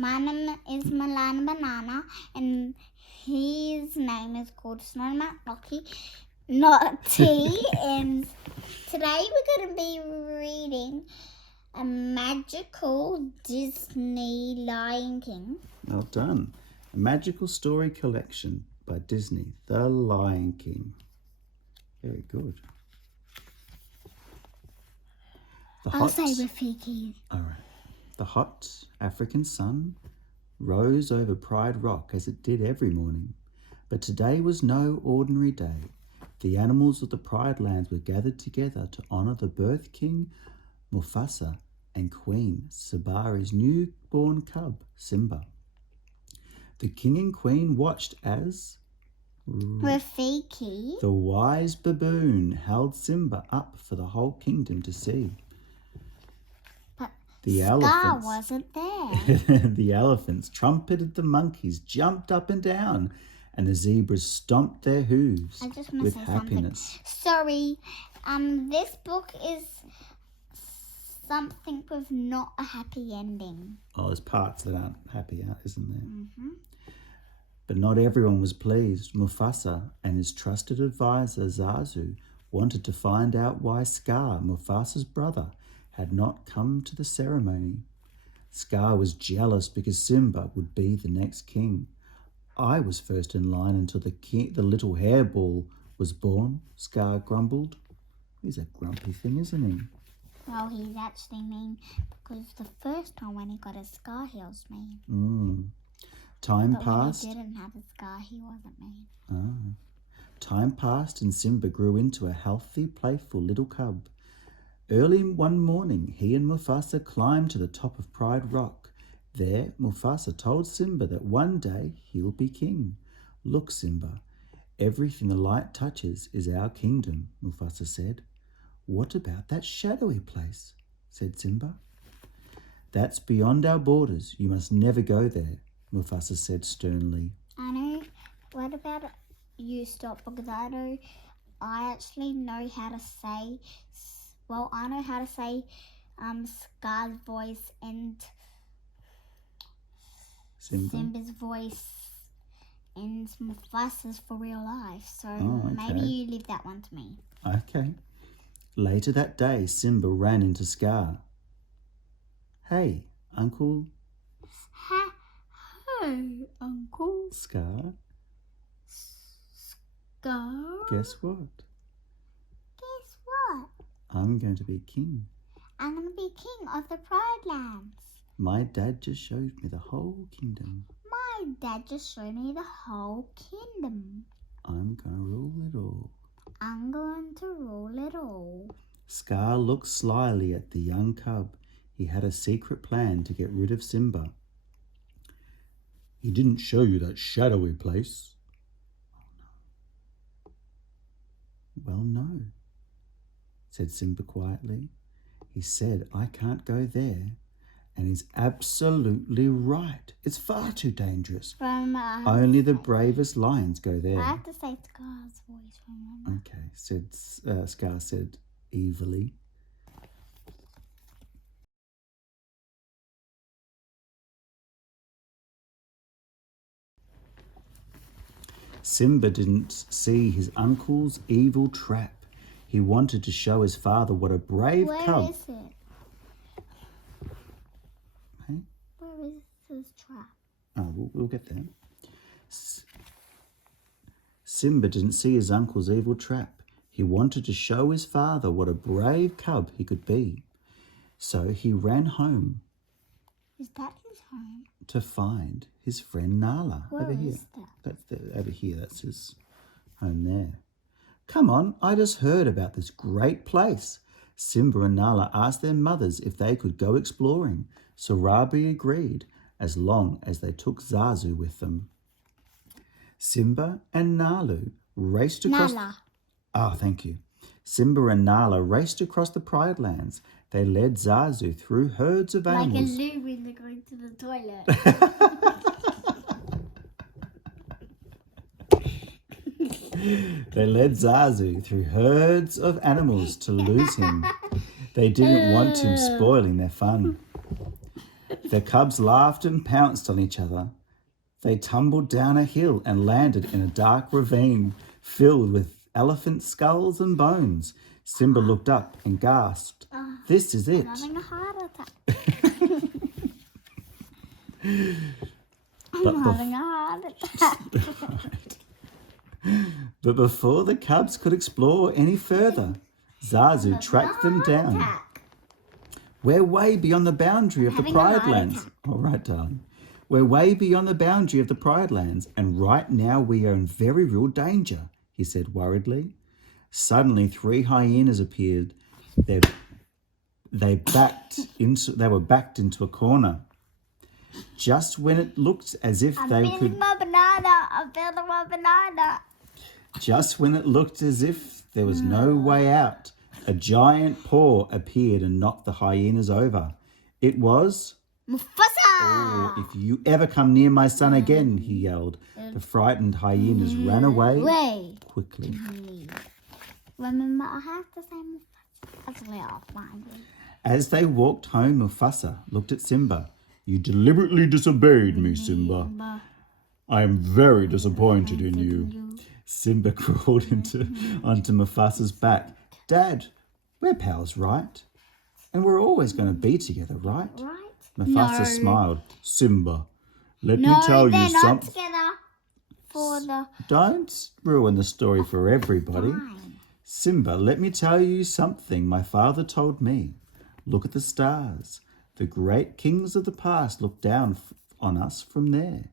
My name is Milana Banana, and his name is called Snotty McKnotty, and today we're going to be reading a magical Disney Lion King. Well done. A magical story collection by Disney, The Lion King. Very good. I'll say Rafiki. All right. The hot African sun rose over Pride Rock as it did every morning. But today was no ordinary day. The animals of the Pride Lands were gathered together to honour the birth king Mufasa and Queen Sabari's newborn cub Simba. The king and queen watched as Rafiki, the wise baboon, held Simba up for the whole kingdom to see. but The Scar elephants, wasn't there. the elephants trumpeted, the monkeys jumped up and down, and the zebras stomped their hooves I just want with to say happiness. something. Sorry, this book is something with not a happy ending. Oh, there's parts that aren't happy, isn't there? Mm-hmm. But not everyone was pleased. Mufasa and his trusted advisor Zazu wanted to find out why Scar, Mufasa's brother, had not come to the ceremony. Scar was jealous because Simba would be the next king. I was first in line until the little hairball was born, Scar grumbled. He's a grumpy thing, isn't he? Well, he's actually mean because the first time when he got a scar, he was mean. Time But passed. when he didn't have a scar, he wasn't mean. Time passed and Simba grew into a healthy, playful little cub. Early one morning, he and Mufasa climbed to the top of Pride Rock. There, Mufasa told Simba that one day he'll be king. Look, Simba, everything the light touches is our kingdom, Mufasa said. What about that shadowy place? Said Simba. That's beyond our borders. You must never go there, Mufasa said sternly. I know. What about you stop? Because I actually know how to say. Well, I know how to say Scar's voice and Simba's voice and Mufasa's for real life. So maybe you leave that one to me. Okay. Later that day, Simba ran into Scar. Hey, Uncle. Hey, Uncle. Scar. Scar. Guess what? Guess what? I'm going to be king. I'm going to be king of the Pride Lands. My dad just showed me the whole kingdom. My dad just showed me the whole kingdom. I'm going to rule it all. I'm going to rule it all. Scar looked slyly at the young cub. He had a secret plan to get rid of Simba. He didn't show you that shadowy place. Well, no, said Simba quietly. He said, I can't go there. And he's absolutely right. It's far too dangerous. Only the bravest lions go there. I have to say Scar's voice, remember? Okay, Scar said evilly. Simba didn't see his uncle's evil trap. He wanted to show his father what a brave cub... Where is it? Hey? Where is this trap? Oh, we'll get there. Simba didn't see his uncle's evil trap. He wanted to show his father what a brave cub he could be. So he ran home. Is that his home? To find his friend Nala. Where over here. is that? Over here, that's his home there. Come on, I just heard about this great place. Simba and Nala asked their mothers if they could go exploring. So Rabi agreed, as long as they took Zazu with them. Simba and Nalu raced across... Nala. Ah, thank you. Simba and Nala raced across the Pride Lands. They led Zazu through herds of animals. Like a loo when they're going to the toilet. They led Zazu through herds of animals to lose him. They didn't want him spoiling their fun. The cubs laughed and pounced on each other. They tumbled down a hill and landed in a dark ravine filled with elephant skulls and bones. Simba looked up and gasped, "This is it." I'm having a heart attack. But I'm having a heart attack. But before the cubs could explore any further, Zazu tracked them down. "We're way beyond the boundary of the having a Pride heart Lands." attack. All right, darling. "We're way beyond the boundary of the Pride Lands, and right now we are in very real danger," he said worriedly. Suddenly, 3 hyenas appeared. They were backed into a corner. Just when it looked as if I'm they feeling could my banana. I'm feeling my banana. Just when it looked as if there was no way out, a giant paw appeared and knocked the hyenas over. It was... Mufasa! "Oh, if you ever come near my son again," he yelled. The frightened hyenas ran away quickly. Remember, I have to say Mufasa. Actually, I'll find it. As they walked home, Mufasa looked at Simba. "You deliberately disobeyed me, Simba. I am very disappointed in you." Simba crawled onto Mufasa's back. "Dad, we're pals, right? And we're always going to be together, right?" Right? Mufasa No. smiled. "Simba, let me No, tell they're you not something." together. For the Don't ruin the story for everybody. fine. "Simba, let me tell you something my father told me. Look at the stars. The great kings of the past look down on us from there.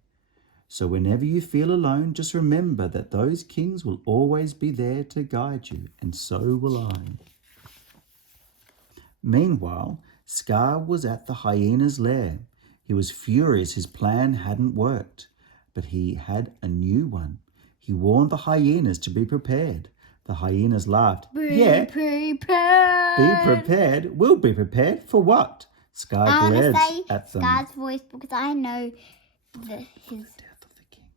So whenever you feel alone, just remember that those kings will always be there to guide you, and so will I." Meanwhile, Scar was at the hyena's lair. He was furious his plan hadn't worked, but he had a new one. He warned the hyenas to be prepared. The hyenas laughed. "Yeah, Prepared. be prepared. We'll be prepared for what?" Scar I glared want to say at them. Scar's voice because I know his. Death of the king.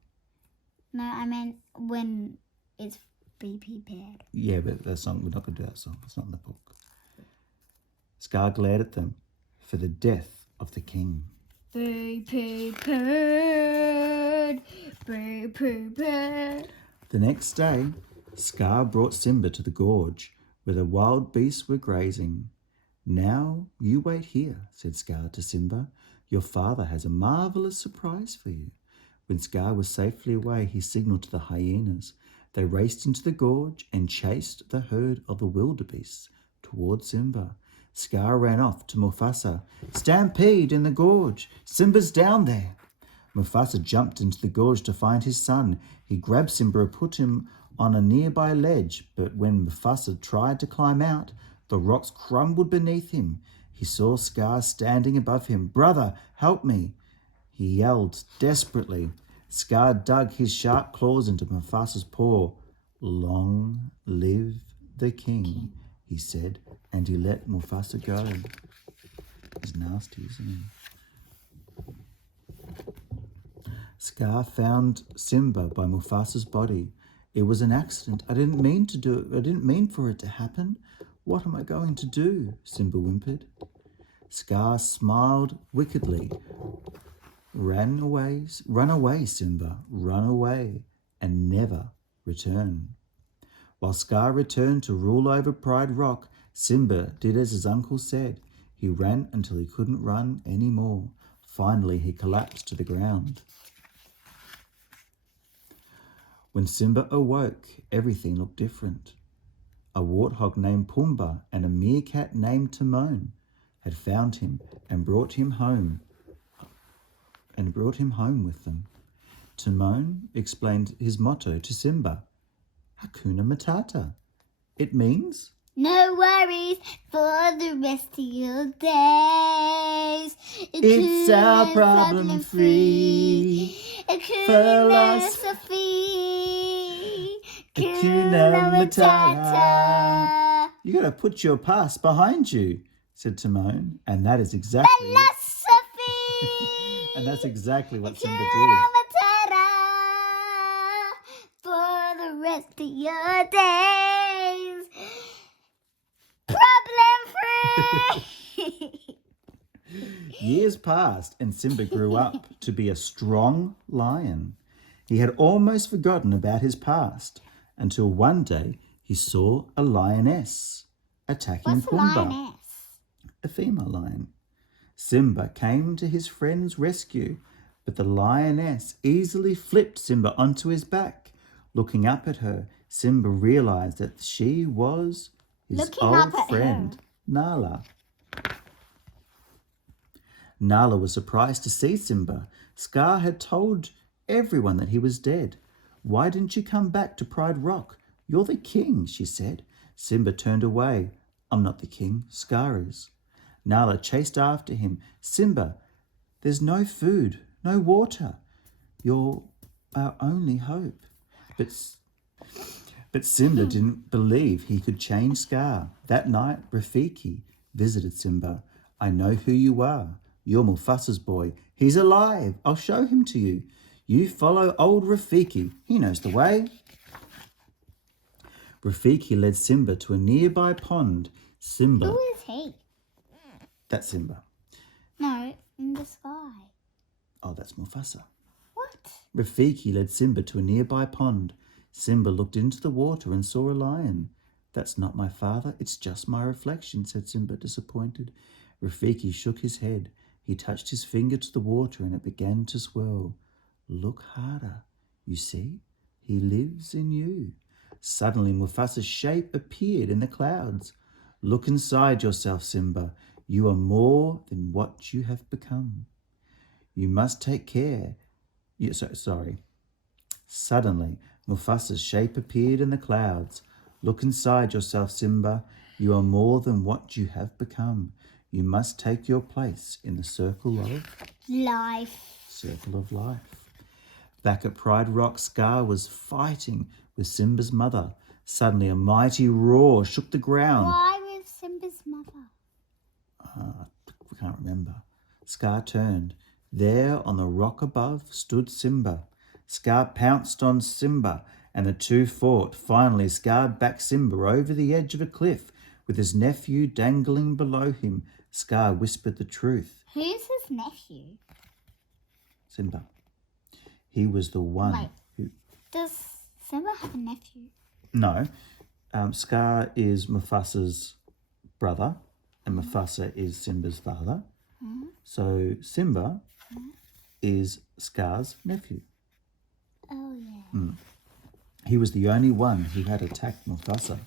No, I meant when it's be prepared. Yeah, but that song, we're not going to do that song. It's not in the book. Scar glared at them. "For the death of the king." Be prepared. Be prepared. The next day, Scar brought Simba to the gorge where the wild beasts were grazing. "Now you wait here," said Scar to Simba. "Your father has a marvellous surprise for you." When Scar was safely away, he signalled to the hyenas. They raced into the gorge and chased the herd of the wildebeests towards Simba. Scar ran off to Mufasa. "Stampede in the gorge! Simba's down there!" Mufasa jumped into the gorge to find his son. He grabbed Simba and put him on a nearby ledge, but when Mufasa tried to climb out, the rocks crumbled beneath him. He saw Scar standing above him. "Brother, help me!" he yelled desperately. Scar dug his sharp claws into Mufasa's paw. "Long live the king," he said, and he let Mufasa go. He's nasty, isn't he? Scar found Simba by Mufasa's body. "It was an accident. I didn't mean to do it. I didn't mean for it to happen. What am I going to do?" Simba whimpered. Scar smiled wickedly. Run away, Simba, run away, and never return." While Scar returned to rule over Pride Rock, Simba did as his uncle said. He ran until he couldn't run any more. Finally, he collapsed to the ground. When Simba awoke, everything looked different. A warthog named Pumbaa and a meerkat named Timon had found him and brought him home with them. Timon explained his motto to Simba, Hakuna Matata. It means, "No worries for the rest of your days. it's our problem-free philosophy. Hakuna Matata. You got to put your past behind you, said Timon, and that is exactly Philosophy. and that's exactly what Simba did. Hakuna Matata for the rest of your days. Problem free. Years passed and Simba grew up to be a strong lion. He had almost forgotten about his past until one day he saw a lioness attacking What's a Pumbaa, lioness? a female lion. Simba came to his friend's rescue, but the lioness easily flipped Simba onto his back. Looking up at her, Simba realized that she was his old friend, Nala. Nala was surprised to see Simba. Scar had told everyone that he was dead. Why didn't you come back to Pride Rock? You're the king, she said. Simba turned away. I'm not the king, Scar is. Nala chased after him. Simba, there's no food, no water. You're our only hope. But Simba didn't believe he could change Scar. That night, Rafiki visited Simba. I know who you are. You're Mufasa's boy. He's alive. I'll show him to you. You follow old Rafiki. He knows the way. Rafiki led Simba to a nearby pond. Simba. Who is he? That's Simba. No, in the sky. Oh, that's Mufasa. What? Rafiki led Simba to a nearby pond. Simba looked into the water and saw a lion. That's not my father. It's just my reflection, said Simba, disappointed. Rafiki shook his head. He touched his finger to the water and it began to swirl. Look harder. You see? He lives in you. Suddenly, Mufasa's shape appeared in the clouds. Look inside yourself, Simba. You are more than what you have become. You must take care. Suddenly, Mufasa's shape appeared in the clouds. Look inside yourself, Simba. You are more than what you have become. You must take your place in the circle of life. Circle of life. Back at Pride Rock, Scar was fighting with Simba's mother. Suddenly, a mighty roar shook the ground. Why with Simba's mother? I can't remember. Scar turned. There on the rock above stood Simba. Scar pounced on Simba and the two fought. Finally, Scar backed Simba over the edge of a cliff with his nephew dangling below him. Scar whispered the truth. Who's his nephew? Simba. He was the one who... Does Simba have a nephew? No. Scar is Mufasa's brother and Mufasa is Simba's father. So Simba is Scar's nephew. Oh, yeah. He was the only one who had attacked Mufasa.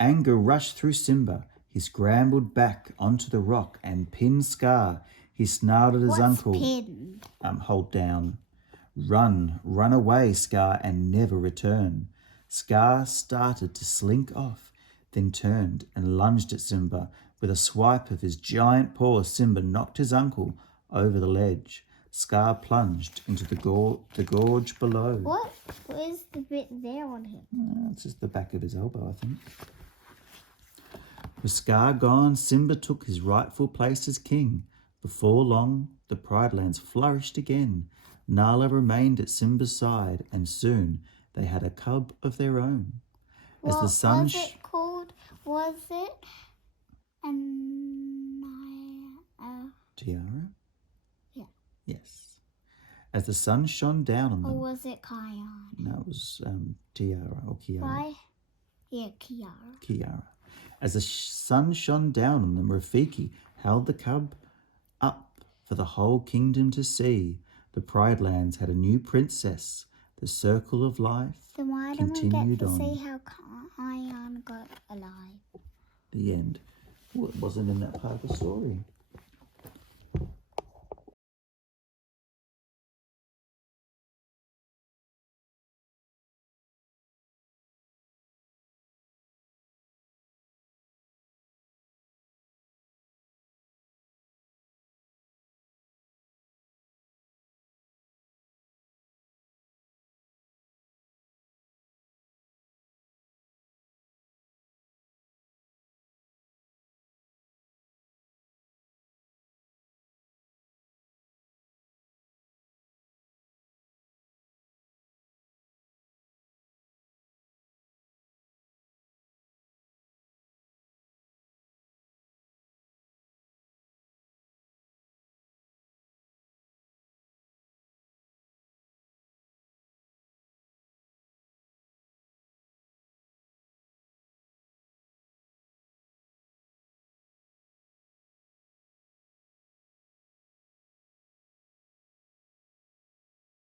Anger rushed through Simba. He scrambled back onto the rock and pinned Scar. He snarled at his uncle. What's pinned? Hold down. Run away, Scar, and never return. Scar started to slink off, then turned and lunged at Simba. With a swipe of his giant paws, Simba knocked his uncle over the ledge. Scar plunged into the gorge below. What is the bit there on him? It's just the back of his elbow, I think. With Scar gone, Simba took his rightful place as king. Before long, the Pride Lands flourished again. Nala remained at Simba's side, and soon they had a cub of their own. As What the sun was it called? Was it Tiara? Yeah. Yes. As the sun shone down on them. Or was it Kion? No, it was Tiara or Kiara. Why? Yeah, Kiara. Kiara. As the sun shone down on them, Rafiki held the cub up for the whole kingdom to see. The Pride Lands had a new princess. The circle of life Then why don't we continued get to on. see how Kion got alive? The end. Well, it wasn't in that part of the story.